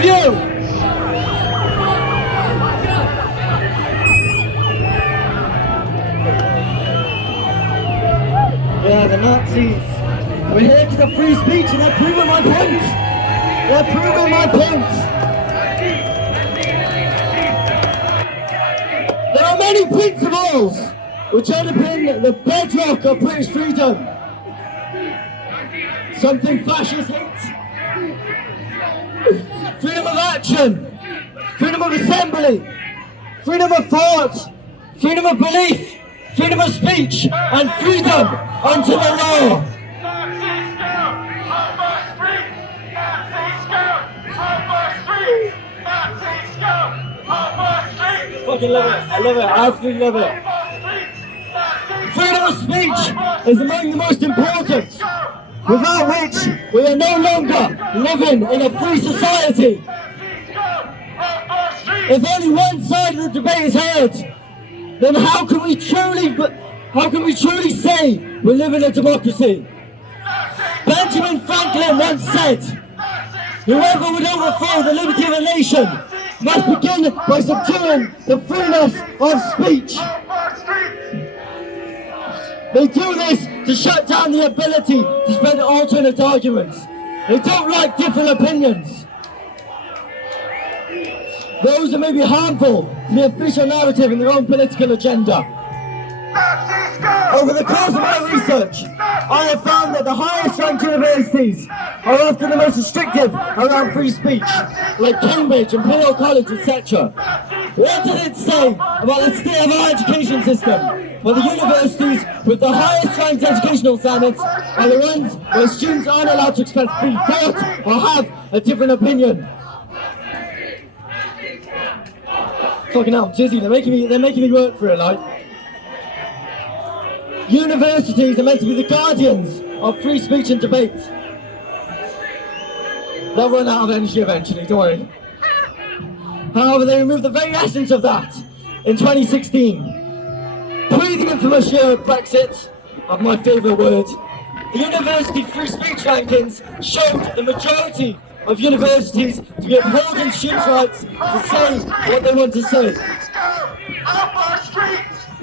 of you. Yeah, the Nazis. We're here because of free speech and they're proving my point. They're proving my point. There are many principles which underpin the bedrock of British freedom. Something fascists hate. Freedom of action, freedom of assembly, freedom of thought, freedom of belief, freedom of speech, and freedom unto the law. Fucking love it. I love it. I absolutely love it. Freedom of speech is among the most important, without which we are no longer living in a free society. If only one side of the debate is heard, then how can we truly say we live in a democracy? Benjamin Franklin once said, "Whoever would overthrow the liberty of a nation must begin by subduing the freeness of speech." They do this to shut down the ability to spread alternate arguments. They don't like different opinions. Those that may be harmful to the official narrative and their own political agenda. Over the course of my research, I have found that the highest ranked universities are often the most restrictive around free speech, like Cambridge, Imperial College, etc. What did it say about the state of our education system? Well, the universities with the highest ranked educational standards are the ones where students aren't allowed to express free thought or have a different opinion. Fucking hell, I'm dizzy. They're making me work for it, like. Universities are meant to be the guardians of free speech and debate. They'll run out of energy eventually, don't worry. However, they removed the very essence of that in 2016. Pre the infamous year of Brexit, of my favourite word, the university free speech rankings showed the majority of universities to be upholding students' rights to say what they want to say.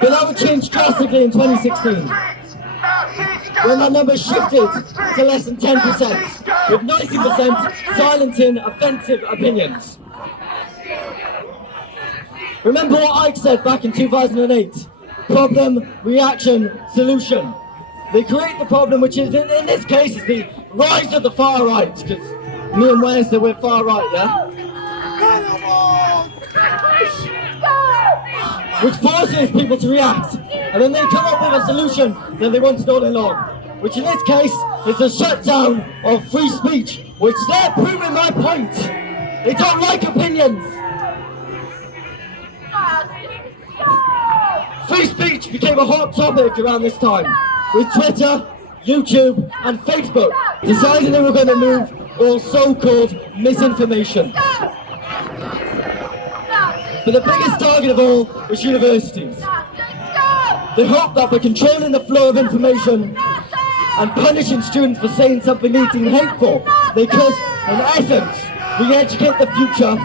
But that would change drastically in 2016, when that number shifted to less than 10%, with 90% silencing offensive opinions. Remember what Ike said back in 2008? Problem, reaction, solution. They create the problem, which is, in this case, is the rise of the far right, because me and Wednesday, we're far right, yeah? Which forces people to react, and then they come up with a solution that they wanted all along, which in this case is a shutdown of free speech, which they're proving my point. They don't like opinions. Free speech became a hot topic around this time, with Twitter, YouTube and Facebook deciding they were going to move all so-called misinformation. But the biggest target of all was universities. They hoped that by controlling the flow of information and punishing students for saying something they deem hateful, they could, in essence, re-educate the future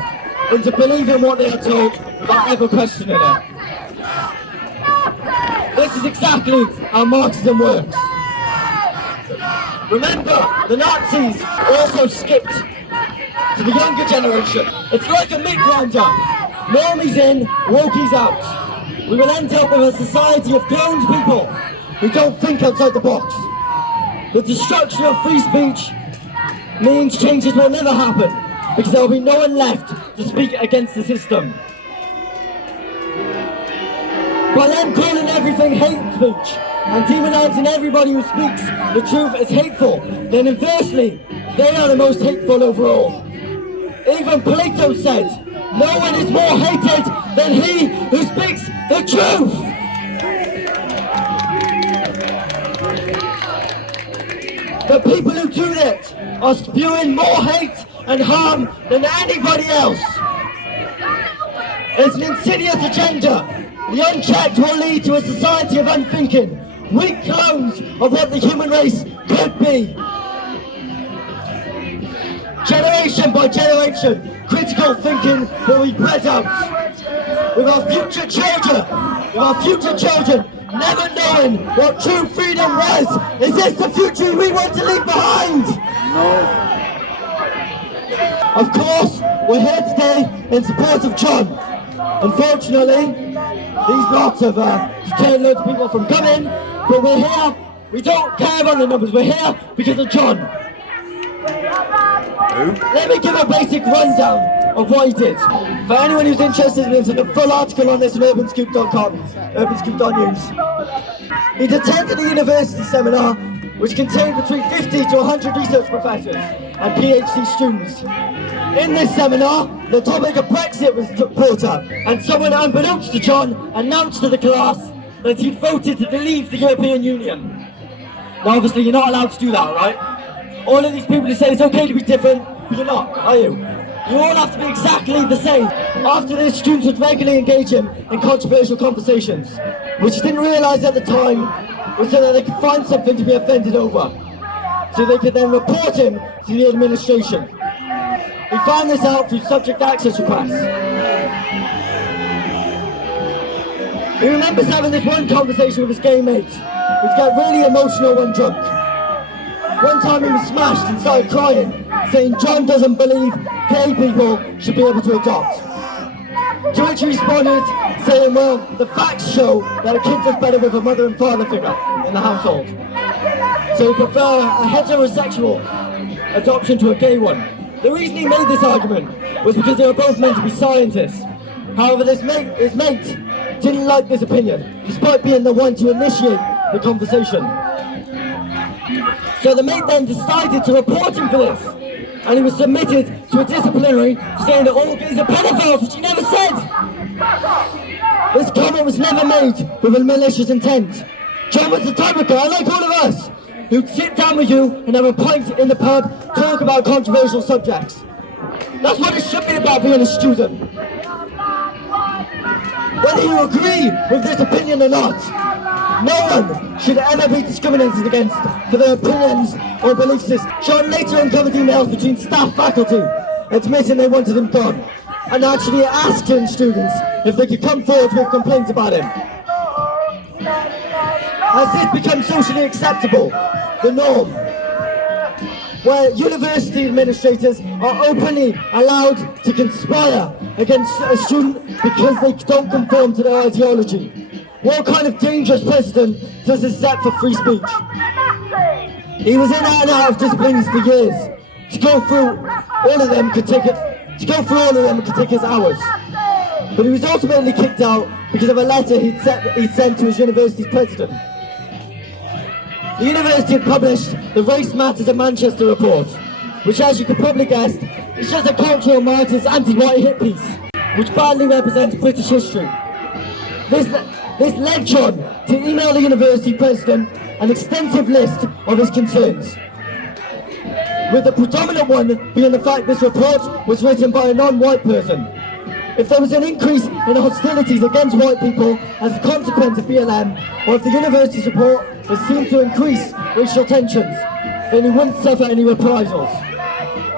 into believing what they are told without ever questioning it. This is exactly how Marxism works. Remember, the Nazis also skipped to the younger generation. It's like a meat grinder. Normies in, wokies out. We will end up with a society of cloned people who don't think outside the box. The destruction of free speech means changes will never happen because there will be no one left to speak against the system. By them calling everything hate speech and demonizing everybody who speaks the truth as hateful, then inversely, they are the most hateful overall. Even Plato said, "No one is more hated than he who speaks the truth." The people who do that are spewing more hate and harm than anybody else. It's an insidious agenda. The unchecked will lead to a society of unthinking, weak clones of what the human race could be. Generation by my generation, critical thinking will be bred out. With our future children, never knowing what true freedom was. Is this the future we want to leave behind? No. Of course, we're here today in support of John. Unfortunately, these lots have deterred loads of people from coming, but we're here. We don't care about the numbers, we're here because of John. Let me give a basic rundown of what he did. For anyone who's interested in this, the full article on this on urbanscoop.com, urbanscoop.news. He attended a university seminar which contained between 50 to 100 research professors and PhD students. In this seminar, the topic of Brexit was brought up, and someone unbeknownst to John announced to the class that he'd voted to leave the European Union. Now obviously you're not allowed to do that, right? All of these people who say it's okay to be different, but you're not, are you? You all have to be exactly the same. After this, students would regularly engage him in controversial conversations, which he didn't realise at the time was so that they could find something to be offended over, so they could then report him to the administration. We found this out through subject access requests. He remembers having this one conversation with his gay mates, which got really emotional when drunk. One time he was smashed and started crying, saying John doesn't believe gay people should be able to adopt. To which he responded, saying, well, the facts show that a kid does better with a mother and father figure in the household. So he prefer a heterosexual adoption to a gay one. The reason he made this argument was because they were both meant to be scientists. However, his mate didn't like this opinion, despite being the one to initiate the conversation. So the mate then decided to report him for this, and he was submitted to a disciplinary for saying that all gays are pedophiles, which he never said. This comment was never made with a malicious intent. John was the type of guy, like all of us, who'd sit down with you and have a pint in the pub, talk about controversial subjects. That's what it should be about being a student. Whether you agree with this opinion or not, no one should ever be discriminated against for their opinions or belief systems. John later uncovered emails between staff faculty admitting they wanted him gone, and actually asking students if they could come forward with complaints about him. Has this become socially acceptable, the norm, where university administrators are openly allowed to conspire against a student because they don't conform to their ideology? What kind of dangerous precedent does this set for free speech? He was in and out of disciplines for years. To go through all of them could take his hours. But he was ultimately kicked out because of a letter he'd sent to his university's president. The university had published the Race Matters of Manchester report, which, as you could probably guess, is just a cultural martyr's anti-white hit piece, which badly represents British history. This led John to email the university president an extensive list of his concerns, with the predominant one being the fact this report was written by a non-white person. If there was an increase in hostilities against white people as a consequence of BLM, or if the university's report was seen to increase racial tensions, then he wouldn't suffer any reprisals.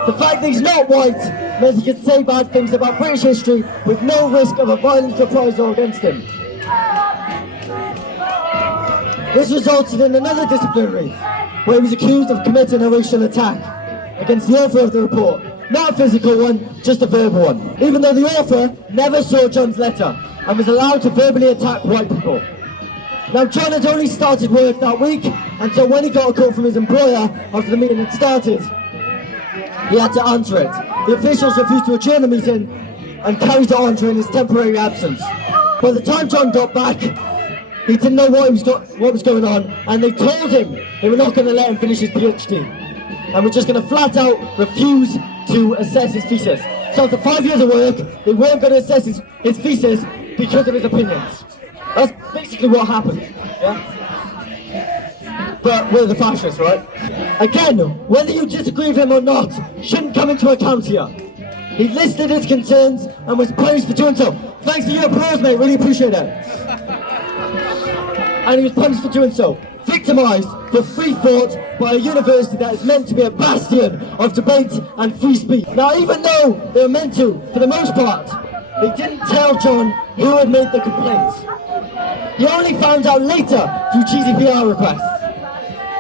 The fact that he's not white meant he could say bad things about British history with no risk of a violent reprisal against him. This resulted in another disciplinary, where he was accused of committing a racial attack against the author of the report. Not a physical one, just a verbal one. Even though the author never saw John's letter and was allowed to verbally attack white people. Now John had only started work that week, and so when he got a call from his employer after the meeting had started, he had to answer it. The officials refused to adjourn the meeting and carried it on during his temporary absence. By the time John got back, he didn't know what was going on, and they told him they were not going to let him finish his PhD, and were just going to flat out refuse to assess his thesis. So after 5 years of work, they weren't going to assess his thesis because of his opinions. That's basically what happened, yeah? But we're the fascists, right? Again, whether you disagree with him or not, shouldn't come into account here. He listed his concerns and was praised for doing so. Thanks for your applause, mate, really appreciate it. And he was punished for doing so. victimised for free thought by a university that is meant to be a bastion of debate and free speech. Now, even though they were meant to, for the most part, they didn't tell John who had made the complaints. He only found out later through GDPR requests.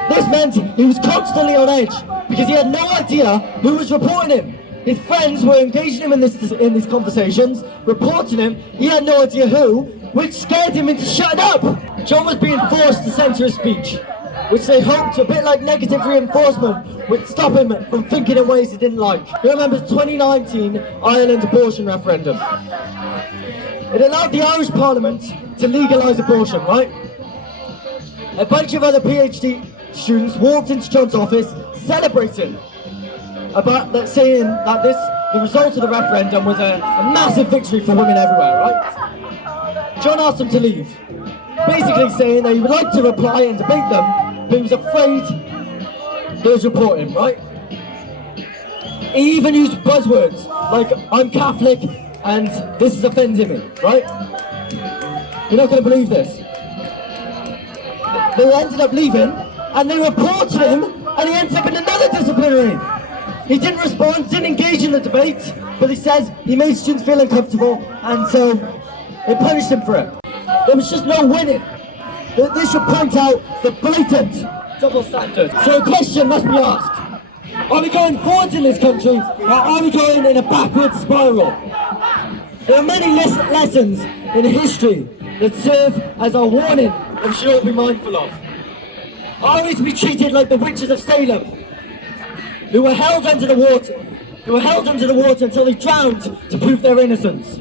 This meant he was constantly on edge because he had no idea who was reporting him. His friends were engaging him in these conversations, reporting him. He had no idea who, which scared him into shutting up. John was being forced to censor his speech, which they hoped, a bit like negative reinforcement, would stop him from thinking in ways he didn't like. He remembers the 2019 Ireland abortion referendum. It allowed the Irish Parliament to legalise abortion, right? A bunch of other PhD students walked into John's office celebrating about that, saying that the result of the referendum was a massive victory for women everywhere, right? John asked them to leave, basically saying that he would like to reply and debate them, but he was afraid they was reporting, right? He even used buzzwords like, I'm Catholic and this is offending me, right? You're not going to believe this. They ended up leaving and they reported him and he ended up in another disciplinary. He didn't respond, didn't engage in the debate, but he says he made students feel uncomfortable and so they punished him for it. There was just no winning. This should point out the blatant double standard. So a question must be asked. Are we going forward in this country or are we going in a backward spiral? There are many lessons in history that serve as a warning that we should all be mindful of. Are we to be treated like the witches of Salem, who were held under the water until they drowned to prove their innocence?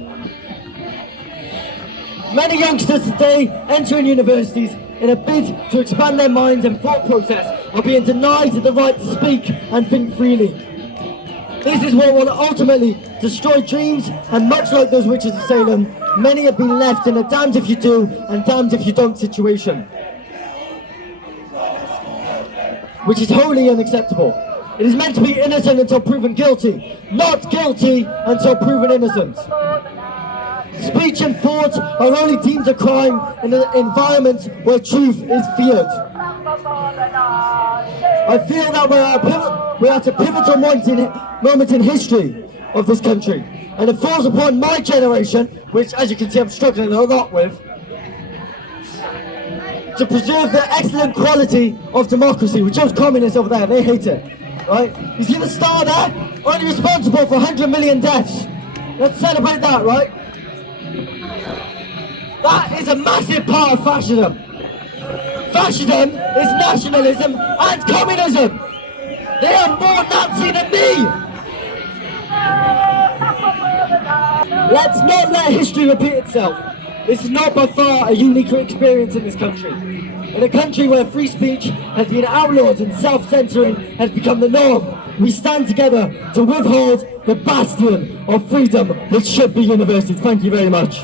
Many youngsters today entering universities in a bid to expand their minds and thought process are being denied the right to speak and think freely. This is what will ultimately destroy dreams, and much like those witches of Salem, many have been left in a damned if you do and damned if you don't situation, which is wholly unacceptable. It is meant to be innocent until proven guilty, not guilty until proven innocent. Speech and thought are only deemed a crime in an environment where truth is feared. I feel that we're at a pivotal moment in history of this country, and it falls upon my generation, which as you can see I'm struggling a lot with, to preserve the excellent quality of democracy, which those communists over there, they hate it, right? You see the star there? Only responsible for 100 million deaths. Let's celebrate that, right? That is a massive part of fascism. Fascism is nationalism and communism. They are more Nazi than me. Let's not let history repeat itself. This is not by far a unique experience in this country. In a country where free speech has been outlawed and self-censoring has become the norm, we stand together to withhold the bastion of freedom which should be universities. Thank you very much.